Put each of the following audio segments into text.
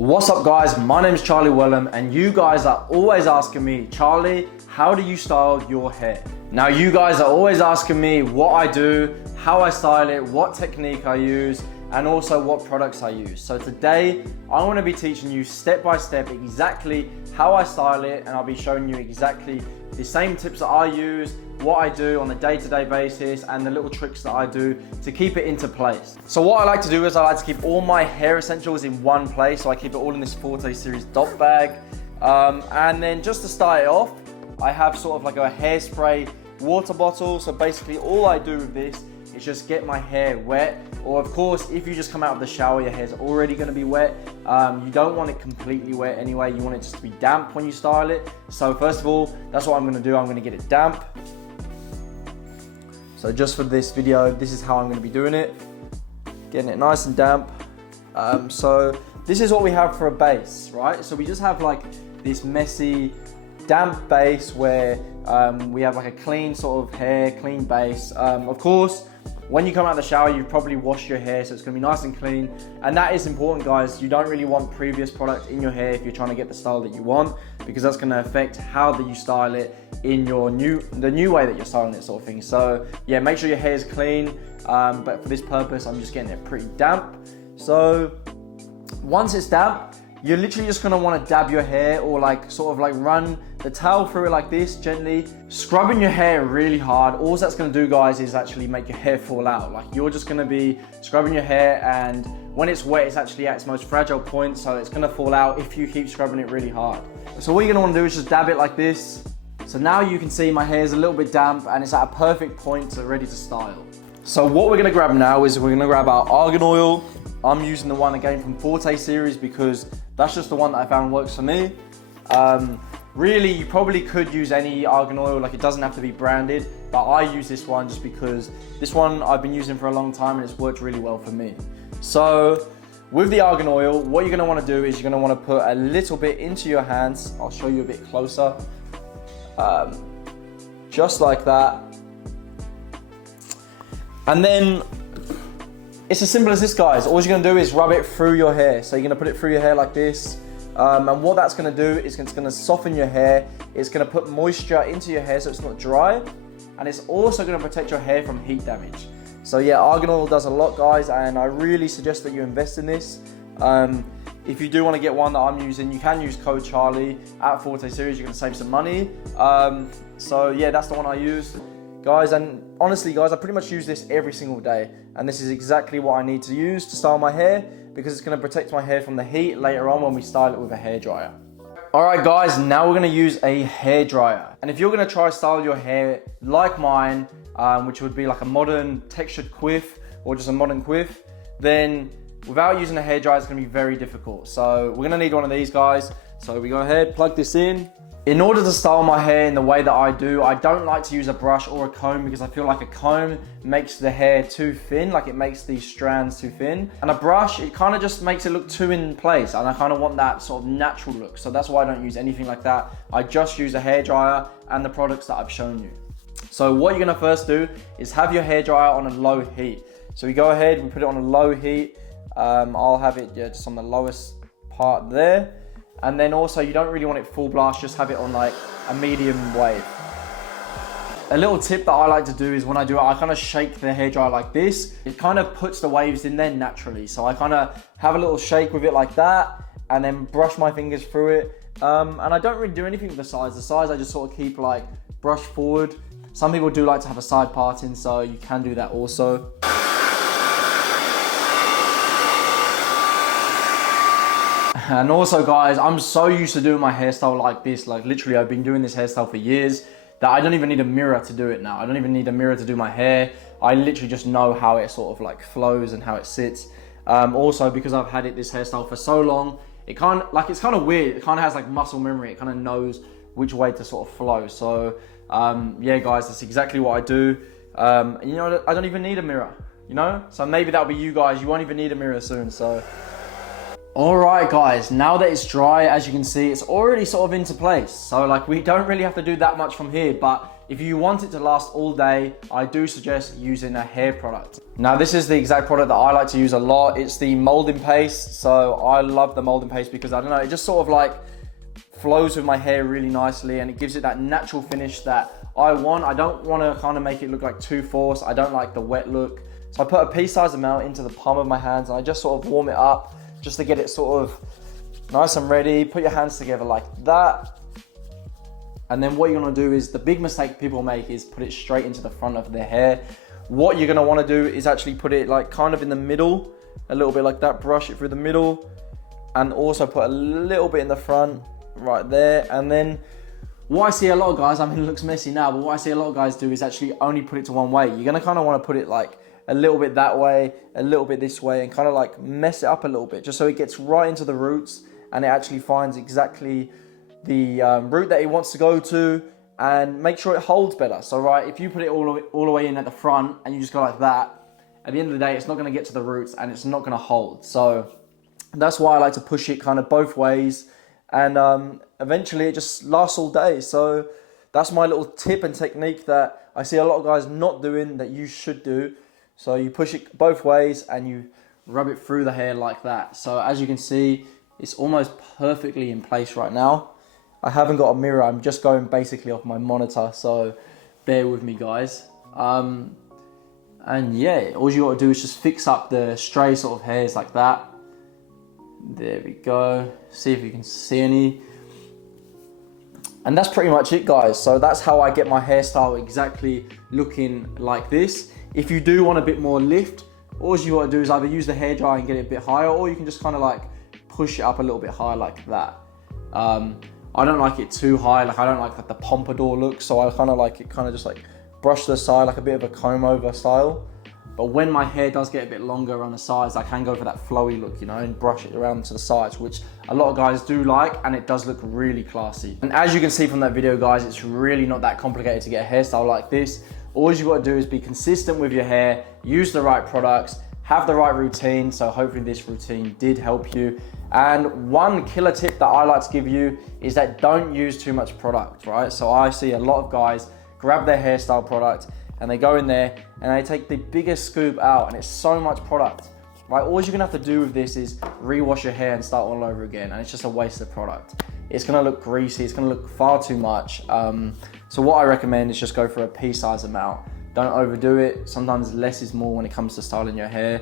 What's up guys, my name is Charlie Wellham and you guys are always asking me, Charlie, how do you style your hair? Now you guys are always asking me what I do, how I style it, what technique I use, and also what products I use. So today, I want to be teaching you step by step exactly how I style it, and I'll be showing you exactly the same tips that I use, what I do on a day-to-day basis, and the little tricks that I do to keep it into place. So what I like to do is I like to keep all my hair essentials in one place. So I keep it all in this Forte series dot bag. And then just to start it off, I have sort of like a hairspray water bottle. So basically all I do with this is just get my hair wet. Or of course, if you just come out of the shower, your hair's already gonna be wet. You don't want it completely wet anyway. You want it just to be damp when you style it. So first of all, that's what I'm gonna do. I'm gonna get it damp. So just for this video, this is how I'm gonna be doing it. Getting it nice and damp. So this is what we have for a base, right? So we just have like this messy, damp base where we have like a clean sort of hair, clean base. Of course, when you come out of the shower, you've probably washed your hair, so it's gonna be nice and clean. And that is important, guys. You don't really want previous product in your hair if you're trying to get the style that you want, because that's gonna affect how that you style it in your the new way that you're styling it, sort of thing. So yeah, make sure your hair is clean. But for this purpose, I'm just getting it pretty damp. So once it's damp, you're literally just gonna wanna dab your hair, or like sort of like run the towel through it like this, gently, scrubbing your hair really hard. All that's gonna do, guys, is actually make your hair fall out. Like you're just gonna be scrubbing your hair, and when it's wet, it's actually at its most fragile point, so it's gonna fall out if you keep scrubbing it really hard. So what you're gonna wanna do is just dab it like this. So now you can see my hair is a little bit damp and it's at a perfect point, so ready to style. So what we're gonna grab now is we're gonna grab our argan oil. I'm using the one again from Forte series because that's just the one that I found works for me. Really, you probably could use any argan oil, like it doesn't have to be branded, but I use this one just because this one I've been using for a long time and it's worked really well for me. So with the argan oil, what you're gonna wanna do is you're gonna wanna put a little bit into your hands. I'll show you a bit closer. Just like that. And then it's as simple as this, guys. All you're gonna do is rub it through your hair. So you're gonna put it through your hair like this. And what that's gonna do is it's gonna soften your hair. It's gonna put moisture into your hair so it's not dry. And it's also gonna protect your hair from heat damage. So yeah, argan oil does a lot, guys, and I really suggest that you invest in this. If you do want to get one that I'm using, you can use code Charlie at Forte series. You're gonna save some money. So yeah, that's the one I use, guys. And honestly, guys, I pretty much use this every single day. And this is exactly what I need to use to style my hair, because it's gonna protect my hair from the heat later on when we style it with a hairdryer. All right, guys, now we're gonna use a hairdryer. And if you're gonna try style your hair like mine, which would be like a modern textured quiff or just a modern quiff, then without using a hairdryer, it's gonna be very difficult. So we're gonna need one of these, guys. So we go ahead, plug this in. In order to style my hair in the way that I do, I don't like to use a brush or a comb because I feel like a comb makes the hair too thin, like it makes these strands too thin. And a brush, it kind of just makes it look too in place, and I kind of want that sort of natural look. So that's why I don't use anything like that. I just use a hairdryer and the products that I've shown you. So what you're gonna first do is have your hairdryer on a low heat. So we go ahead, we put it on a low heat. I'll have it just on the lowest part there. And then also, you don't really want it full blast, just have it on like a medium wave. A little tip that I like to do is when I do it, I kind of shake the hairdryer like this. It kind of puts the waves in there naturally. So I kind of have a little shake with it like that, and then brush my fingers through it. And I don't really do anything with the sides. The sides I just sort of keep like brush forward. Some people do like to have a side parting, so you can do that also. And also, guys, I'm so used to doing my hairstyle like this. Like literally, I've been doing this hairstyle for years that I don't even need a mirror to do it now. I don't even need a mirror to do my hair. I literally just know how it sort of like flows and how it sits. Also, because I've had this hairstyle for so long, it's kind of weird. It kind of has like muscle memory. It kind of knows which way to sort of flow. So yeah, guys, that's exactly what I do. You know, I don't even need a mirror, you know? So maybe that'll be you guys. You won't even need a mirror soon, so. All right, guys, now that it's dry, as you can see, it's already sort of into place. So like we don't really have to do that much from here, but if you want it to last all day, I do suggest using a hair product. Now this is the exact product that I like to use a lot. It's the molding paste. So I love the molding paste because I don't know, it just sort of like flows with my hair really nicely and it gives it that natural finish that I want. I don't want to kind of make it look like too forced. I don't like the wet look. So I put a pea-sized amount into the palm of my hands and I just sort of warm it up just to get it sort of nice and ready. Put your hands together like that. And then what you're gonna do is, the big mistake people make is put it straight into the front of their hair. What you're gonna wanna do is actually put it like kind of in the middle, a little bit like that, brush it through the middle, and also put a little bit in the front, right there. And then what I see a lot of guys, I mean it looks messy now, but what I see a lot of guys do is actually only put it to one way. You're gonna kind of wanna put it like a little bit that way, a little bit this way, and kind of like mess it up a little bit, just so it gets right into the roots and it actually finds exactly the route that it wants to go to, and make sure it holds better. So right, if you put it all the way in at the front and you just go like that, at the end of the day, it's not gonna get to the roots and it's not gonna hold. So that's why I like to push it kind of both ways, and eventually it just lasts all day. So that's my little tip and technique that I see a lot of guys not doing that you should do. So you push it both ways and you rub it through the hair like that. So as you can see, it's almost perfectly in place right now. I haven't got a mirror, I'm just going basically off my monitor, so bear with me guys. And yeah, all you gotta do is just fix up the stray sort of hairs like that. There we go, see if you can see any. And that's pretty much it guys. So that's how I get my hairstyle exactly looking like this. If you do want a bit more lift, all you gotta do is either use the hairdryer and get it a bit higher, or you can just kind of like push it up a little bit higher like that. I don't like it too high, like I don't like the pompadour look, so I kind of like it kind of just like brush to the side, like a bit of a comb over style. But when my hair does get a bit longer on the sides, I can go for that flowy look, you know, and brush it around to the sides, which a lot of guys do like, and it does look really classy. And as you can see from that video guys, it's really not that complicated to get a hairstyle like this. All you've got to do is be consistent with your hair, use the right products, have the right routine. So hopefully this routine did help you. And one killer tip that I like to give you is that don't use too much product, right? So I see a lot of guys grab their hairstyle product and they go in there and they take the biggest scoop out, and it's so much product, right? All you're gonna have to do with this is rewash your hair and start all over again, and it's just a waste of product. It's gonna look greasy, it's gonna look far too much. So what I recommend is just go for a pea-sized amount. Don't overdo it. Sometimes less is more when it comes to styling your hair.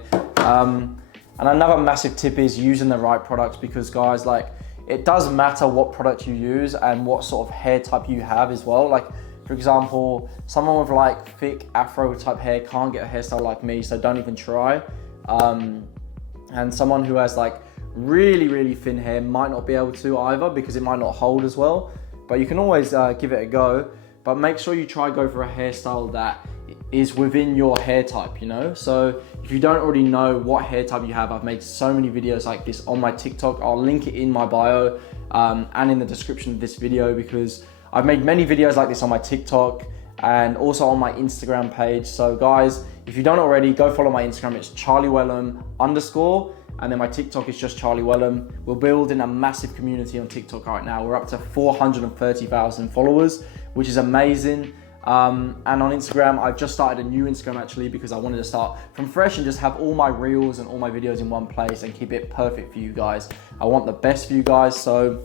And another massive tip is using the right products, because guys, like, it does matter what product you use and what sort of hair type you have as well. Like, for example, someone with like thick afro type hair can't get a hairstyle like me, so don't even try. And someone who has like really, really thin hair might not be able to either, because it might not hold as well. But you can always give it a go, but make sure you try go for a hairstyle that is within your hair type, you know? So if you don't already know what hair type you have, I've made so many videos like this on my TikTok. I'll link it in my bio and in the description of this video, because I've made many videos like this on my TikTok and also on my Instagram page. So guys, if you don't already, go follow my Instagram. It's charliewellum_, and then my TikTok is just Charlie Wellum. We're building a massive community on TikTok right now. We're up to 430,000 followers, which is amazing. And on Instagram, I've just started a new Instagram actually, because I wanted to start from fresh and just have all my reels and all my videos in one place and keep it perfect for you guys. I want the best for you guys. So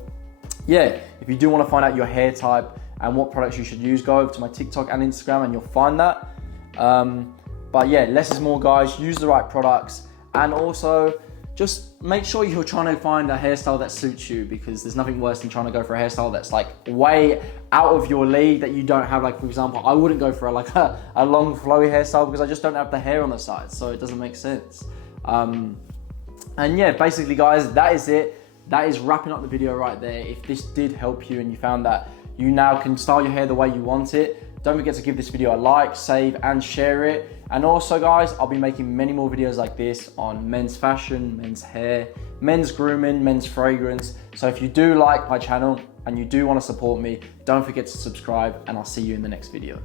yeah, if you do want to find out your hair type and what products you should use, go over to my TikTok and Instagram and you'll find that. But yeah, less is more guys. Use the right products, and also just make sure you're trying to find a hairstyle that suits you, because there's nothing worse than trying to go for a hairstyle that's like way out of your league that you don't have. Like, for example, I wouldn't go for a long flowy hairstyle because I just don't have the hair on the sides, so it doesn't make sense. And yeah, basically guys, that is it. That is wrapping up the video right there. If this did help you and you found that you now can style your hair the way you want it, don't forget to give this video a like, save, and share it. And also guys, I'll be making many more videos like this on men's fashion, men's hair, men's grooming, men's fragrance. So if you do like my channel and you do want to support me, don't forget to subscribe, and I'll see you in the next video.